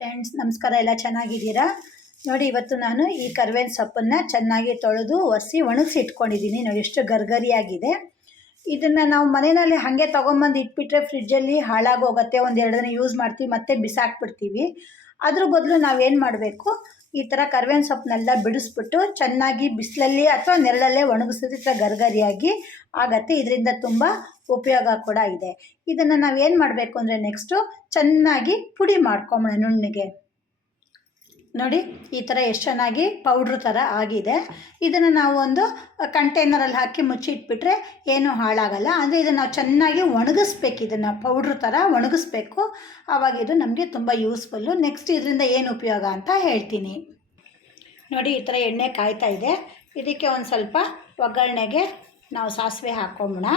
Friends ನಮಸ್ಕಾರ. ಎಲ್ಲ ಚೆನ್ನಾಗಿದ್ದೀರಾ? ನೋಡಿ, ಇವತ್ತು ನಾನು ಈ ಕರ್ಬೇವಿನ ಸೊಪ್ಪನ್ನು ಚೆನ್ನಾಗಿ ತೊಳೆದು ಒಸಿ ಒಣಗಿಸಿ ಇಟ್ಕೊಂಡಿದ್ದೀನಿ. ನೋಡಿ, ಎಷ್ಟು ಗರ್ಗರಿಯಾಗಿದೆ. ಇದನ್ನು ನಾವು ಮನೆಯಲ್ಲಿ ಹಾಗೆ ತೊಗೊಂಬಂದು ಇಟ್ಬಿಟ್ರೆ ಫ್ರಿಡ್ಜಲ್ಲಿ ಹಾಳಾಗೋಗುತ್ತೆ. ಒಂದು ಎರಡು ದಿನ ಯೂಸ್ ಮಾಡ್ತೀವಿ, ಮತ್ತೆ ಬಿಸಾಕ್ಬಿಡ್ತೀವಿ. ಅದ್ರ ಬದಲು ನಾವೇನು ಮಾಡಬೇಕು? ಈ ಥರ ಕರ್ಬೇವಿನ ಸೊಪ್ಪನ್ನೆಲ್ಲ ಬಿಡಿಸ್ಬಿಟ್ಟು ಚೆನ್ನಾಗಿ ಬಿಸಿಲಲ್ಲಿ ಅಥವಾ ನೆರಳಲ್ಲೇ ಒಣಗಿಸಿದ್ರೆ ಈ ಥರ ಗರ್ಗರಿಯಾಗಿ ಆಗತ್ತೆ. ಇದರಿಂದ ತುಂಬ ಉಪಯೋಗ ಕೂಡ ಇದೆ. ಇದನ್ನು ನಾವೇನು ಮಾಡಬೇಕು ಅಂದರೆ ನೆಕ್ಸ್ಟು ಚೆನ್ನಾಗಿ ಪುಡಿ ಮಾಡ್ಕೊಂಬೋಣ ನುಣ್ಣಗೆ. ನೋಡಿ, ಈ ಥರ ಎಷ್ಟು ಚೆನ್ನಾಗಿ ಪೌಡ್ರ್ ಥರ ಆಗಿದೆ. ಇದನ್ನು ನಾವು ಒಂದು ಕಂಟೈನರಲ್ಲಿ ಹಾಕಿ ಮುಚ್ಚಿಟ್ಬಿಟ್ರೆ ಏನೂ ಹಾಳಾಗಲ್ಲ. ಅಂದರೆ ಇದನ್ನು ನಾವು ಚೆನ್ನಾಗಿ ಒಣಗಿಸ್ಬೇಕು, ಇದನ್ನು ಪೌಡ್ರ್ ಥರ ಒಣಗಿಸ್ಬೇಕು. ಆವಾಗ ಇದು ನಮಗೆ ತುಂಬ ಯೂಸ್ಫುಲ್ಲು ನೆಕ್ಸ್ಟ್ ಇದರಿಂದ ಏನು ಉಪಯೋಗ ಅಂತ ಹೇಳ್ತೀನಿ. ನೋಡಿ, ಈ ಥರ ಎಣ್ಣೆ ಕಾಯ್ತಾ ಇದೆ. ಇದಕ್ಕೆ ಒಂದು ಸ್ವಲ್ಪ ಒಗ್ಗರಣೆಗೆ ನಾವು ಸಾಸಿವೆ ಹಾಕ್ಕೊಂಬೋಣ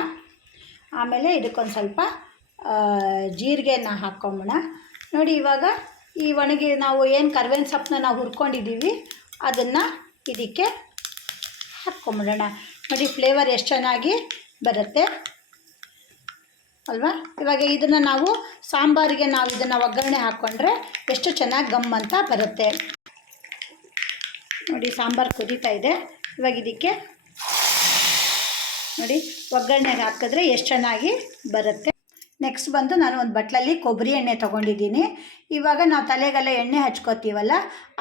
ಆಮೇಲೆ ಇದಕ್ಕೊಂದು ಸ್ವಲ್ಪ ಜೀರಿಗೆನ ಹಾಕ್ಕೊಂಬೋಣ ನೋಡಿ, ಇವಾಗ ಈ ಒಣಗಿ ನಾವು ಏನು ಕರ್ಬೇವಿನ ಸೊಪ್ಪನ್ನ ನಾವು ಹುರ್ಕೊಂಡಿದ್ದೀವಿ, ಅದನ್ನು ಇದಕ್ಕೆ ಹಾಕ್ಕೊಂಬಿಡೋಣ. ನೋಡಿ ಫ್ಲೇವರ್ ಎಷ್ಟು ಚೆನ್ನಾಗಿ ಬರುತ್ತೆ. ಅಲ್ವಾ? ಇವಾಗ ಇದನ್ನು ನಾವು ಸಾಂಬಾರಿಗೆ ನಾವು ಇದನ್ನು ಒಗ್ಗರಣೆ ಹಾಕ್ಕೊಂಡ್ರೆ ಎಷ್ಟು ಚೆನ್ನಾಗಿ ಗಮ್ ಅಂತ ಬರುತ್ತೆ. ನೋಡಿ ಸಾಂಬಾರು ಕುದೀತಾ ಇದೆ. ಇವಾಗ ಇದಕ್ಕೆ ನೋಡಿ ಒಗ್ಗರಣೆಗೆ ಹಾಕಿದ್ರೆ ಎಷ್ಟು ಚೆನ್ನಾಗಿ ಬರುತ್ತೆ. ನೆಕ್ಸ್ಟ್ ಬಂದು ನಾನು ಒಂದು ಬಟ್ಲಲ್ಲಿ ಕೊಬ್ಬರಿ ಎಣ್ಣೆ ತೊಗೊಂಡಿದ್ದೀನಿ. ಇವಾಗ ನಾವು ತಲೆಗೆಲ್ಲ ಎಣ್ಣೆ ಹಚ್ಕೋತೀವಲ್ಲ,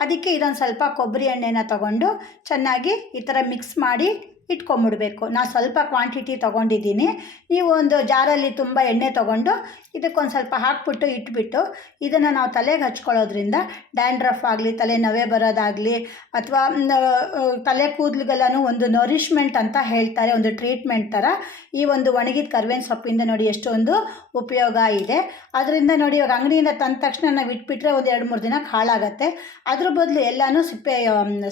ಅದಕ್ಕೆ ಇದೊಂದು ಸ್ವಲ್ಪ ಕೊಬ್ಬರಿ ಎಣ್ಣೆನ ತೊಗೊಂಡು ಚೆನ್ನಾಗಿ ಈ ಥರ ಮಿಕ್ಸ್ ಮಾಡಿ ಇಟ್ಕೊಂಬಿಡ್ಬೇಕು. ನಾನು ಸ್ವಲ್ಪ ಕ್ವಾಂಟಿಟಿ ತೊಗೊಂಡಿದ್ದೀನಿ. ನೀವು ಒಂದು ಜಾರಲ್ಲಿ ತುಂಬ ಎಣ್ಣೆ ತೊಗೊಂಡು ಇದಕ್ಕೊಂದು ಸ್ವಲ್ಪ ಹಾಕ್ಬಿಟ್ಟು ಇಟ್ಬಿಟ್ಟು ಇದನ್ನು ನಾವು ತಲೆಗೆ ಹಚ್ಕೊಳ್ಳೋದ್ರಿಂದ ಡ್ಯಾಂಡ್ರಫ್ ಆಗಲಿ, ತಲೆ ನವೆ ಬರೋದಾಗಲಿ ಅಥವಾ ತಲೆ ಕೂದಲಿಗೆಲ್ಲನೂ ಒಂದು ನರಿಷ್ಮೆಂಟ್ ಅಂತ ಹೇಳ್ತಾರೆ, ಒಂದು ಟ್ರೀಟ್ಮೆಂಟ್ ಥರ. ಈ ಒಂದು ಒಣಗಿದ ಕರ್ಬೇವಿನ ಸೊಪ್ಪಿಂದ ನೋಡಿ ಎಷ್ಟೊಂದು ಉಪಯೋಗ ಇದೆ. ಅದರಿಂದ ನೋಡಿ ಇವಾಗ ಅಂಗಡಿಯಿಂದ ತಂದ ತಕ್ಷಣ ನಾವು ಇಟ್ಬಿಟ್ರೆ ಒಂದು ಎರಡು ಮೂರು ದಿನ ಹಾಳಾಗತ್ತೆ ಅದ್ರ ಬದಲು ಎಲ್ಲನೂ ಸಿಪ್ಪೆ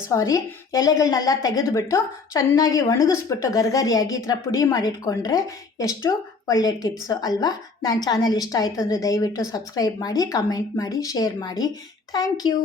ಸಾರಿ ಎಲೆಗಳನ್ನೆಲ್ಲ ತೆಗೆದುಬಿಟ್ಟು ಚೆನ್ನಾಗಿ ಒಣಗಿಸ್ಬಿಟ್ಟು ಗರ್ಗರಿಯಾಗಿ ಈ ಥರ ಪುಡಿ ಮಾಡಿಟ್ಕೊಂಡ್ರೆ ಎಷ್ಟು ಒಳ್ಳೆ ಟಿಪ್ಸು ಅಲ್ವಾ? ನನ್ನ ಚಾನಲ್ ಇಷ್ಟ ಆಯಿತು ಅಂದರೆ ದಯವಿಟ್ಟು ಸಬ್ಸ್ಕ್ರೈಬ್ ಮಾಡಿ, ಕಮೆಂಟ್ ಮಾಡಿ, ಶೇರ್ ಮಾಡಿ. Thank you.